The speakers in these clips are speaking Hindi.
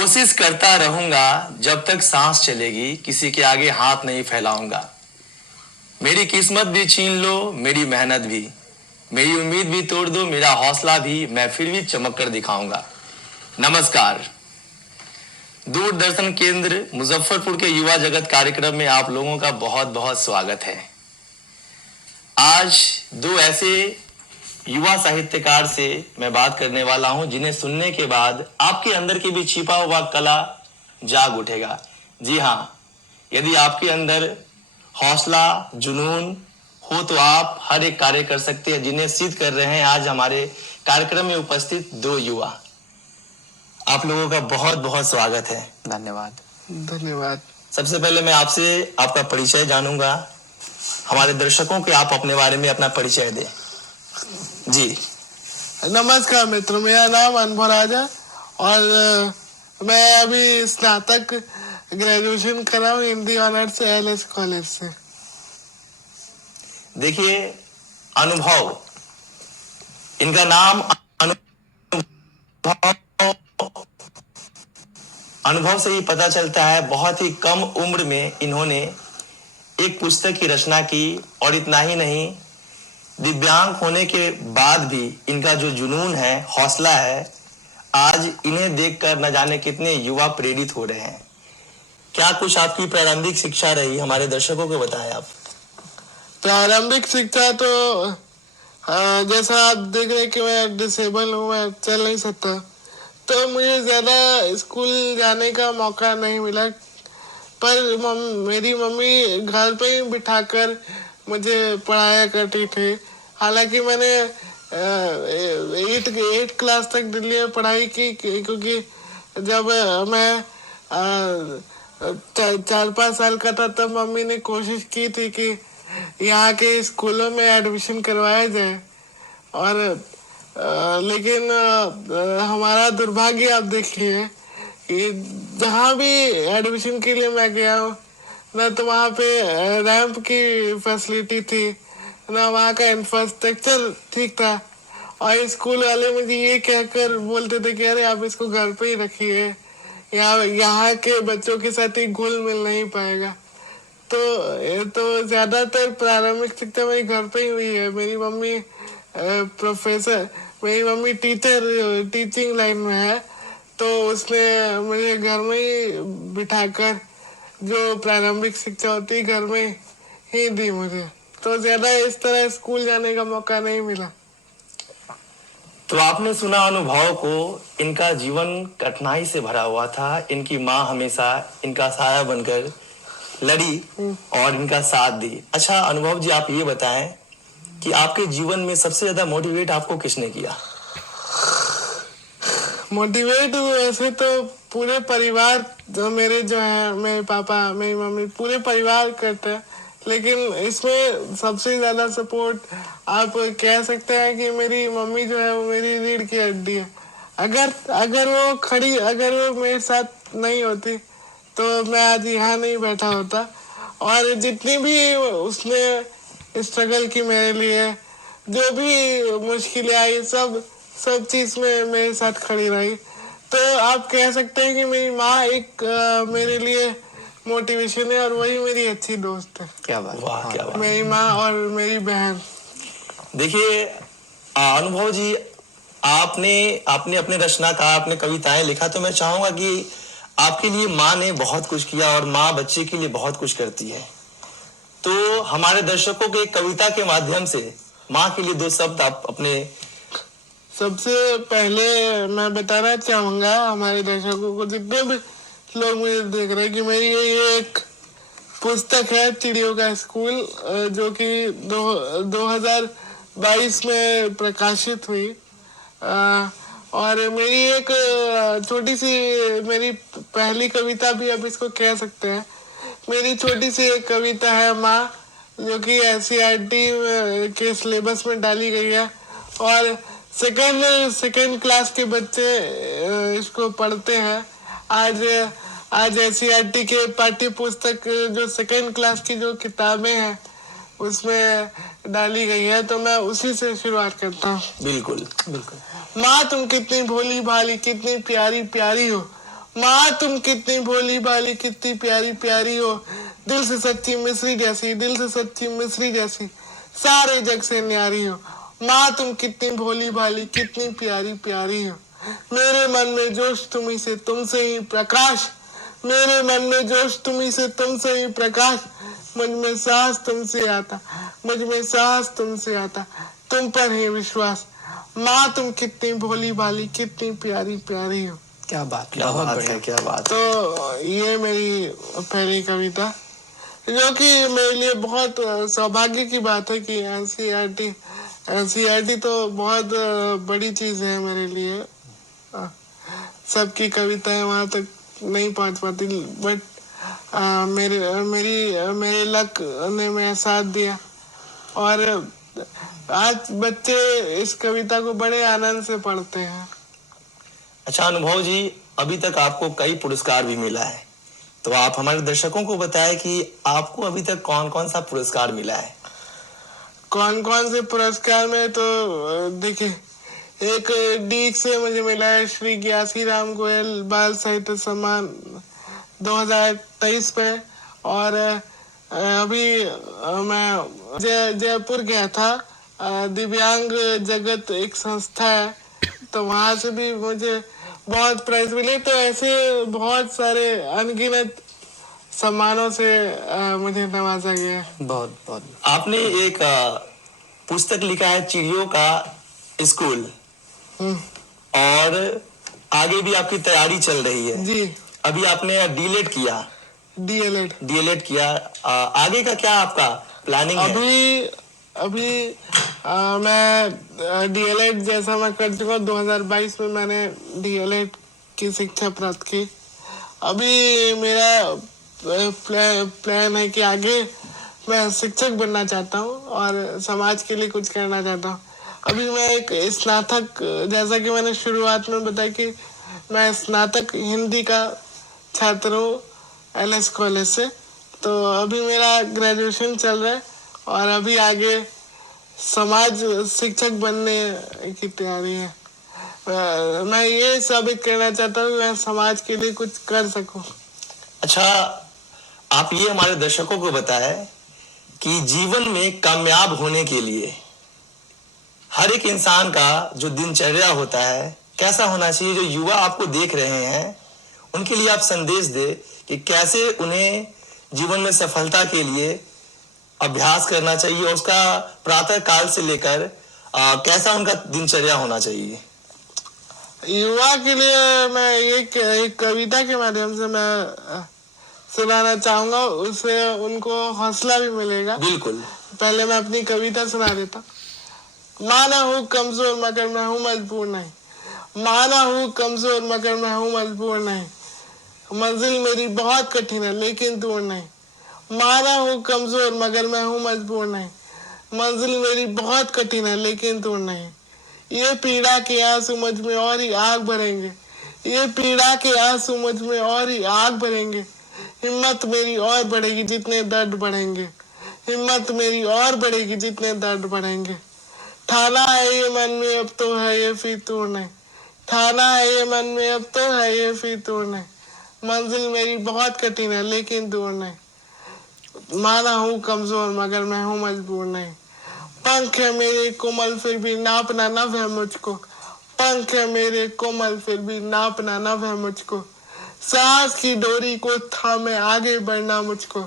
कोशिश करता रहूंगा जब तक सांस चलेगी, किसी के आगे हाथ नहीं फैलाऊंगा। मेरी किस्मत भी छीन लो, मेरी मेहनत भी, मेरी उम्मीद भी तोड़ दो, मेरा हौसला भी, मैं फिर भी चमक कर दिखाऊंगा। नमस्कार। दूरदर्शन केंद्र मुजफ्फरपुर के युवा जगत कार्यक्रम में आप लोगों का बहुत बहुत स्वागत है। आज दो ऐसे युवा साहित्यकार से मैं बात करने वाला हूं जिन्हें सुनने के बाद आपके अंदर के भी छिपा हुआ कला जाग उठेगा। जी हां, यदि आपके अंदर हौसला, जुनून हो तो आप हर एक कार्य कर सकते हैं, जिन्हें सिद्ध कर रहे हैं आज हमारे कार्यक्रम में उपस्थित दो युवा। आप लोगों का बहुत बहुत स्वागत है। धन्यवाद। धन्यवाद। सबसे पहले मैं आपसे आपका परिचय जानूंगा। हमारे दर्शकों के आप अपने बारे में अपना परिचय दें। जी नमस्कार मित्रों, मेरा नाम अनुभव राजा और मैं अभी स्नातक ग्रेजुएशन कर रहा हूँ हिंदी ऑनर्स से एलएस कॉलेज से। देखिए, अनुभव, इनका नाम अनुभव से ही पता चलता है। बहुत ही कम उम्र में इन्होंने एक पुस्तक की रचना की और इतना ही नहीं, दिव्यांग होने के बाद भी इनका जो जुनून है, हौसला है, आज इन्हें देखकर न जाने कितने युवा प्रेरित हो रहे हैं। क्या कुछ आपकी प्रारंभिक शिक्षा रही, हमारे दर्शकों को बताएं आप। प्रारंभिक शिक्षा तो जैसा आप देख रहे कि मैं डिसेबल हूँ, मैं चल नहीं सकता, तो मुझे ज़्यादा स्कूल जाने का मौका नहीं मिला। पर मेरी मम्मी घर पे ही बिठाकर मुझे पढ़ाया करती थी। हालांकि मैंने 8 क्लास तक दिल्ली में पढ़ाई की, क्योंकि जब मैं 4-5 साल का था तब मम्मी ने कोशिश की थी कि यहाँ के स्कूलों में एडमिशन करवाया जाए। और लेकिन हमारा दुर्भाग्य आप देखिए कि जहाँ भी एडमिशन के लिए मैं गया हूँ, ना तो वहाँ पे रैंप की फैसिलिटी थी, ना वहाँ का इंफ्रास्ट्रक्चर ठीक था। और स्कूल वाले मुझे ये कहकर बोलते थे कि अरे आप इसको घर पे ही रखिए, यहाँ के बच्चों के साथ ही घुल मिल नहीं पाएगा। तो ज़्यादातर प्रारंभिक शिक्षा मेरी घर पे ही हुई है। मेरी मम्मी मेरी मम्मी टीचिंग लाइन में है, तो उसने मुझे घर में ही बिठाकर जो प्रारंभिक शिक्षा होती है घर में ही दी मुझे। तो ज्यादा इस तरह स्कूल जाने का मौका नहीं मिला। तो आपने सुना अनुभव को, इनका जीवन कठिनाई से भरा हुआ था। इनकी माँ हमेशा इनका सहारा बनकर लड़ी और इनका साथ दी। अच्छा अनुभव जी, आप ये बताएं कि आपके जीवन में सबसे ज्यादा मोटिवेट आपको किसने किया? मोटिवेट वैसे तो पूरे परिवार, जो है मेरे पापा, मेरी मम्मी, पूरे परिवार करते हैं। लेकिन इसमें सबसे ज्यादा सपोर्ट आप कह सकते हैं कि मेरी मम्मी जो है वो मेरी रीढ़ की हड्डी है। अगर वो मेरे साथ नहीं होती तो मैं आज यहाँ नहीं बैठा होता। और जितनी भी उसने स्ट्रगल की मेरे लिए, जो भी मुश्किलें आई, सब चीज में मेरे साथ खड़ी रही। तो आप कह सकते हैं कि मेरी माँ एक मेरे लिए मोटिवेशन है और वही मेरी अच्छी दोस्त है। क्या बात। वाह, क्या बात। मेरी माँ और मेरी बहन। देखिए अनुभव जी, आपने अपने रचना का, आपने कविताएं लिखा, तो मैं चाहूंगा कि आपके लिए माँ ने बहुत कुछ किया और माँ बच्चे के लिए बहुत कुछ करती है। तो हमारे दर्शकों के कविता के माध्यम से माँ के लिए 2 शब्द आप अपने। सबसे पहले मैं बताना चाहूंगा हमारे दर्शकों को, जितने भी लोग मुझे देख रहे हैं, कि मेरी ये एक पुस्तक है चिड़ियों का स्कूल, जो कि 2022 में प्रकाशित हुई। और मेरी एक छोटी सी, मेरी पहली कविता भी आप इसको कह सकते हैं। मेरी छोटी सी एक कविता है माँ, जो कि एनसीईआरटी के सिलेबस में डाली गई है और सेकेंड क्लास के बच्चे इसको पढ़ते हैं। आज एनसीईआरटी के पाठ्य पुस्तक जो सेकेंड क्लास की जो किताबें हैं उसमें डाली गई है, तो मैं उसी से शुरुआत करता हूँ। बिल्कुल बिल्कुल। माँ तुम कितनी भोली भाली, कितनी प्यारी प्यारी हो, माँ तुम कितनी भोली भाली कितनी प्यारी प्यारी हो, दिल से सच्ची मिश्री जैसी, दिल से सच्ची मिश्री जैसी, सारे जग से न्यारी हो। माँ तुम कितनी भोली भाली कितनी प्यारी प्यारी हो, मेरे मन में जोश तुम्ही से तुमसे ही प्रकाश, मेरे मन में जोश तुम्ही से तुमसे ही प्रकाश, मुझ में साहस तुमसे आता, मुझ में साहस तुमसे आता, तुम पर ही विश्वास। माँ तुम कितनी भोली भाली कितनी प्यारी प्यारी हो। क्या बात, क्या बहुत बात बढ़िया। है, क्या बात है। तो ये मेरी पहली कविता, जो कि मेरे लिए बहुत सौभाग्य की बात है कि एनसीईआरटी तो बहुत बड़ी चीज है मेरे लिए। सबकी कविताएं वहां तक नहीं पहुंच पाती, बट मेरे लक ने मेरा साथ दिया, और आज बच्चे इस कविता को बड़े आनंद से पढ़ते हैं। अच्छा अनुभव जी, अभी तक आपको कई पुरस्कार भी मिला है, तो आप हमारे दर्शकों को बताएं कि आपको अभी तक कौन कौन सा पुरस्कार मिला है। कौन कौन से पुरस्कार में, तो देखिए, एक डीक से मुझे मिला है श्री ज्ञासी राम गोयल बाल साहित्य सम्मान 2023 में, और अभी मैं जयपुर गया था, दिव्यांग जगत एक संस्था है, तो वहां से भी मुझे बहुत प्राइज मिले। तो ऐसे बहुत सारे अनगिनत सम्मानों से मुझे नवाजा गया है। बहुत बहुत आपने एक पुस्तक लिखा है चिड़ियों का स्कूल, और आगे भी आपकी तैयारी चल रही है। जी, अभी आपने डीएलएड किया, डीएलएड डीएलएड किया, आगे का क्या आपका प्लानिंग है? अभी मैं डीएलएड जैसा मैं कर चुका हूँ, 2022 में मैंने डीएलएड की शिक्षा प्राप्त की। अभी मेरा प्लान है कि आगे मैं शिक्षक बनना चाहता हूँ और समाज के लिए कुछ करना चाहता हूँ। अभी मैं एक स्नातक, जैसा कि मैंने शुरुआत में बताया कि मैं स्नातक हिंदी का छात्र हूँ एलएस कॉलेज से, तो अभी मेरा ग्रेजुएशन चल रहा है और अभी आगे समाज शिक्षक बनने की तैयारी है। मैं ये साबित करना चाहता हूँ कि मैं समाज के लिए कुछ कर सकूं। अच्छा, आप ये हमारे दर्शकों को बताएं कि जीवन में कामयाब होने के लिए हर एक इंसान का जो दिनचर्या होता है कैसा होना चाहिए। जो युवा आपको देख रहे हैं उनके लिए आप संदेश दे कि कैसे उन्हें जीवन में सफलता के लिए अभ्यास करना चाहिए, और उसका प्रातः काल से लेकर कैसा उनका दिनचर्या होना चाहिए। युवा के लिए मैं एक कविता के माध्यम से मैं सुनाना चाहूंगा, उससे उनको हौसला भी मिलेगा। बिल्कुल। पहले मैं अपनी कविता सुना देता। माना हूँ कमजोर मगर मैं हूँ मजबूर नहीं, माना हूँ कमजोर मगर मैं हूँ मजबूर नहीं, मंजिल मेरी बहुत कठिन है लेकिन दूर नहीं, माना हूँ कमजोर मगर मैं हूँ मजबूर नहीं, मंजिल मेरी बहुत कठिन है लेकिन दूर नहीं, ये पीड़ा के आंसू मुझ में और ही आग भरेंगे, ये पीड़ा के आंसू मुझ में और ही आग भरेंगे, हिम्मत मेरी और बढ़ेगी जितने दर्द बढ़ेंगे, हिम्मत मेरी और बढ़ेगी जितने दर्द बढ़ेंगे, ठाना है ये मन में अब तो है ये फितूर नहीं, ठाना है ये मन में अब तो है ये फितूर नहीं, मंजिल मेरी बहुत कठिन है लेकिन दूर नहीं, माना हूँ कमजोर मगर मैं हूँ मजबूर नहीं, पंख है मेरे कोमल फिर भी नापना नभ है मुझको, पंख है मेरे कोमल फिर भी नापना नभ है मुझको, सांस की डोरी को थामे आगे बढ़ना मुझको,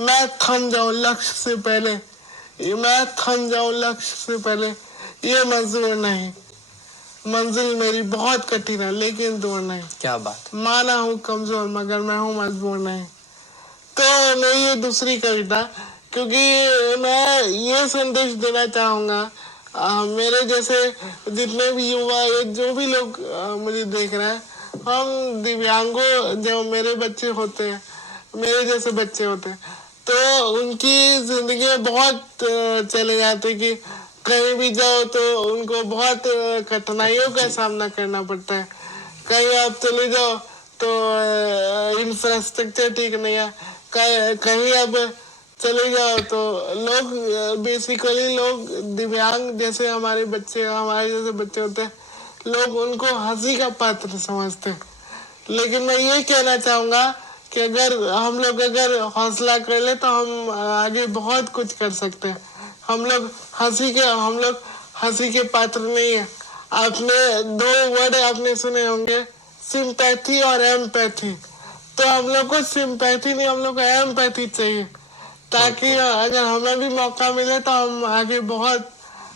मैं थम जाऊं लक्ष्य से पहले, मैं थम जाऊं लक्ष्य से पहले, ये मंजूर नहीं, मंजिल मेरी बहुत कठिन है लेकिन दूर नहीं, क्या बात। माना हूँ कमजोर मगर मैं हूँ मजबूर नहीं। तो मेरी ये दूसरी कविता, क्योंकि मैं ये संदेश देना चाहूंगा मेरे जैसे जितने भी युवा, जो भी लोग मुझे देख रहे हैं, हम दिव्यांगों, जो मेरे बच्चे होते हैं, मेरे जैसे बच्चे होते हैं, तो उनकी जिंदगी में बहुत चले जाते कि कहीं भी जाओ तो उनको बहुत कठिनाइयों का सामना करना पड़ता है। कहीं आप चले जाओ तो इंफ्रास्ट्रक्चर ठीक नहीं है, कहीं अब चले जाओ तो लोग, बेसिकली लोग दिव्यांग जैसे हमारे बच्चे, हमारे जैसे बच्चे होते हैं, लोग उनको हंसी का पात्र समझते हैं। लेकिन मैं ये कहना चाहूंगा कि अगर हौसला कर ले तो हम आगे बहुत कुछ कर सकते हैं। हम लोग हंसी के पात्र नहीं है। आपने दो वर्ड आपने सुने होंगे, सिंपैथी और एम्पैथी। तो हम लोग को सिंपैथी नहीं, हम लोग को एम्पैथी चाहिए, ताकि अगर हमें भी मौका मिले तो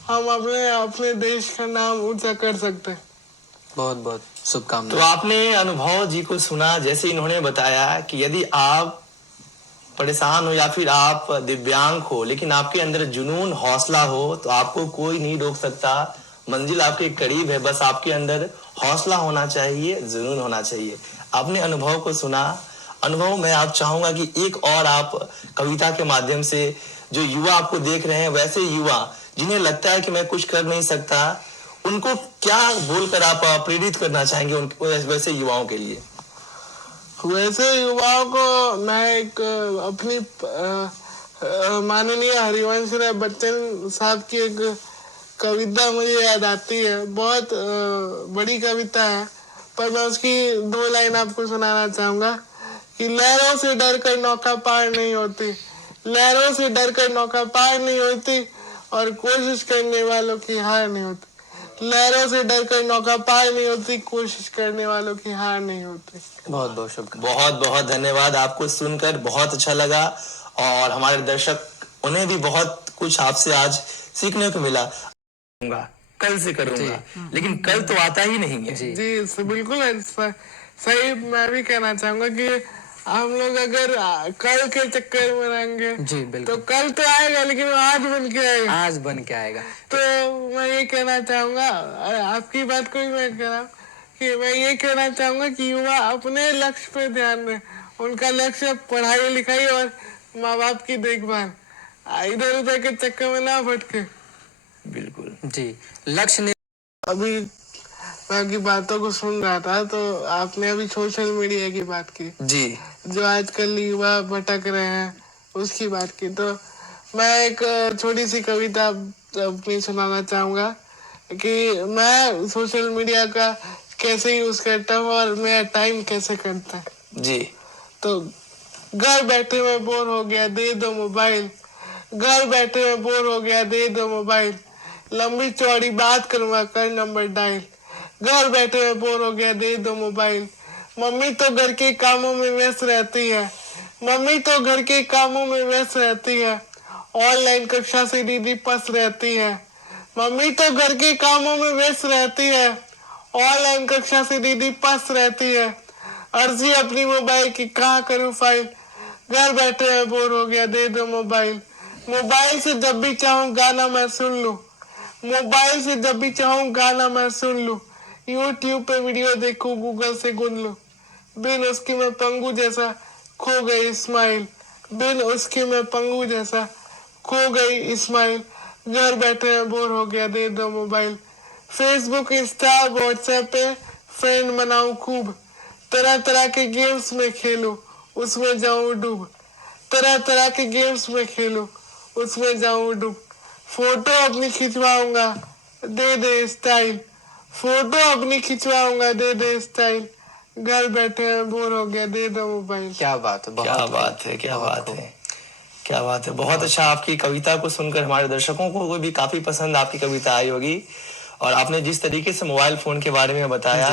हम अपने अपने देश का नाम ऊंचा कर सकते हैं। बहुत बहुत तो शुभकामनाएं। आपने अनुभव जी को सुना, जैसे इन्होंने बताया कि यदि आप परेशान हो या फिर आप दिव्यांग हो, लेकिन आपके अंदर जुनून हौसला हो तो आपको कोई नहीं रोक सकता। मंजिल आपके करीब है, बस आपके अंदर हौसला होना चाहिए, जुनून होना चाहिए। आपने अनुभव को सुना। अनुभव मैं आप चाहूंगा कि एक और आप कविता के माध्यम से जो युवा आपको देख रहे हैं, वैसे युवा जिन्हें लगता है कि मैं कुछ कर नहीं सकता, उनको क्या बोलकर आप प्रेरित करना चाहेंगे वैसे युवाओं के लिए? वैसे युवाओं को मैं एक अपनी माननीय हरिवंश राय बच्चन साहब की एक कविता मुझे याद आती है। बहुत बड़ी कविता है, पर मैं उसकी दो लाइन आपको सुनाना चाहूंगा कि लहरों से डरकर नौका पार नहीं होती, लहरों से डरकर नौका पार नहीं होती, और कोशिश करने वालों की हार नहीं होती। लहरों से डरकर नौका पार नहीं होती, कोशिश करने वालों की हार नहीं होती। बहुत बहुत शुभकामनाएं। बहुत बहुत धन्यवाद। आपको सुनकर बहुत अच्छा लगा और हमारे दर्शक, उन्हें भी बहुत कुछ आपसे आज सीखने को मिला। कल से करूंगा, लेकिन कल तो आता ही नहीं है। जी बिल्कुल सही। मैं भी कहना चाहूंगा कि हम लोग अगर कल के चक्कर में रहेंगे जी तो बिल्कुल, कल तो आएगा, लेकिन वो आज बन के आएगा। आज बन के आएगा। तो मैं ये कहना चाहूंगा, आपकी बात को भी मैं कह रहा हूँ कि मैं ये कहना चाहूंगा कि युवा अपने लक्ष्य पे ध्यान दें। उनका लक्ष्य पढ़ाई लिखाई और माँ बाप की देखभाल, इधर उधर के चक्कर में ना भटके। बिल्कुल जी, लक्ष्य ने अभी मैं आपकी बातों को सुन रहा था तो आपने अभी सोशल मीडिया की बात की, जी, जो आजकल युवा भटक रहे हैं उसकी बात की। तो मैं एक छोटी सी कविता अपनी सुनाना चाहूंगा कि मैं सोशल मीडिया का कैसे यूज करता हूँ और मेरा टाइम कैसे करता है। जी, तो घर बैठे मैं बोर हो गया, दे दो मोबाइल। घर बैठे मैं बोर हो गया, दे दो मोबाइल। लंबी चौड़ी बात करूंगा, कर नंबर डायल। घर बैठे मैं बोर हो गया, दे दो मोबाइल। मम्मी तो घर के कामों में व्यस्त रहती है, मम्मी तो घर के कामों में व्यस्त रहती है। ऑनलाइन कक्षा से दीदी पस रहती है, मम्मी तो घर के कामों में व्यस्त रहती है। ऑनलाइन कक्षा से दीदी पस रहती है। अर्जी अपनी मोबाइल की कहाँ करूँ फाइल। घर बैठे मैं बोर हो गया, दे दो मोबाइल। मोबाइल से जब भी चाहूँ गाना मैं सुन लूँ, मोबाइल से जब भी चाहूँ गाना मैं सुन लूँ। यूट्यूब पे वीडियो देखूँ, गूगल से गुन लूँ। बिन उसकी मैं पंगु जैसा खो गई स्माइल, बिन उसकी मैं पंगु जैसा खो गई स्माइल। घर बैठे मैं बोर हो गया, दे दो मोबाइल। फेसबुक इंस्टा व्हाट्सएप पे फ्रेंड बनाऊं खूब, तरह तरह के गेम्स में खेलूं, उसमें जाऊं डूब। तरह तरह के गेम्स में खेलूं, उसमें जाऊं डूब। फोटो अपनी खिंचवाऊंगा, दे दे स्टाइल। फोटो अपनी खिंचवाऊंगा, दे दे स्टाइल। घर बैठे बोर हो गया, दे दो मोबाइल। क्या बात है, क्या बहुत बात है, क्या बहुत बात खूब। है, क्या बात है। बहुत अच्छा। आपकी कविता को सुनकर हमारे दर्शकों को भी काफी पसंद आपकी कविता आई होगी। और आपने जिस तरीके से मोबाइल फोन के बारे में बताया,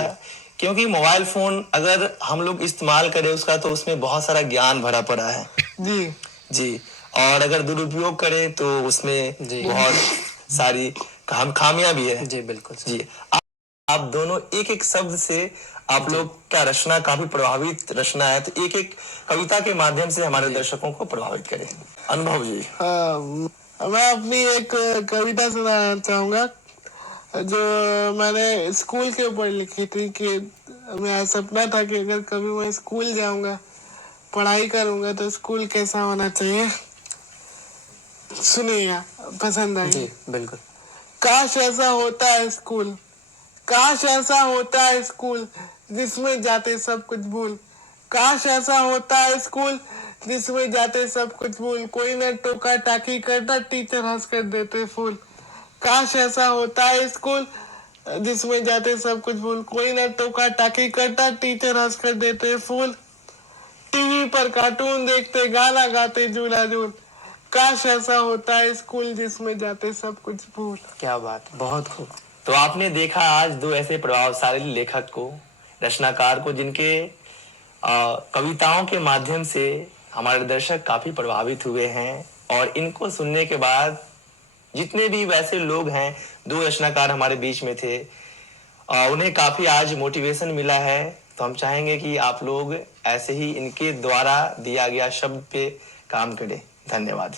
क्योंकि मोबाइल फोन अगर हम लोग इस्तेमाल करें उसका, तो उसमें बहुत सारा ज्ञान भरा पड़ा है। जी जी, और अगर दुरुपयोग करें तो उसमें जी। बहुत सारी खामियां भी है। जी बिल्कुल सर। जी, आप दोनों एक एक शब्द से, आप लोग का रचना काफी प्रभावित रचना है, तो एक एक कविता के माध्यम से हमारे दर्शकों को प्रभावित करें। अनुभव जी। मैं अपनी एक कविता सुनाना चाहूंगा, जो मैंने स्कूल के ऊपर लिखी थी कि मेरा सपना था कि अगर कभी मैं स्कूल जाऊंगा, पढ़ाई करूंगा, तो स्कूल कैसा होना चाहिए। सुनिएगा, पसंद जी आएगी। बिल्कुल। काश ऐसा होता है स्कूल, काश ऐसा होता है स्कूल जिसमें जाते सब कुछ भूल। काश ऐसा होता है स्कूल जिसमें जाते सब कुछ भूल। कोई न टोका टाकी करता, टीचर हंस कर देते फूल। काश ऐसा होता है स्कूल जिसमें जाते सब कुछ भूल, कोई ना टोका टाकी करता, टीचर हंस कर देते फूल, टीवी पर कार्टून देखते, गाना गाते झूला झूल, काश ऐसा होता है स्कूल जिसमें जाते सब कुछ भूल। क्या बात, बहुत खूब। तो आपने देखा आज दो ऐसे प्रभावशाली लेखक को, रचनाकार को, जिनके कविताओं के माध्यम से हमारे दर्शक काफी प्रभावित हुए हैं। और इनको सुनने के बाद जितने भी वैसे लोग हैं, दो रचनाकार हमारे बीच में थे, उन्हें काफी आज मोटिवेशन मिला है। तो हम चाहेंगे कि आप लोग ऐसे ही इनके द्वारा दिया गया शब्द पे काम करें। धन्यवाद।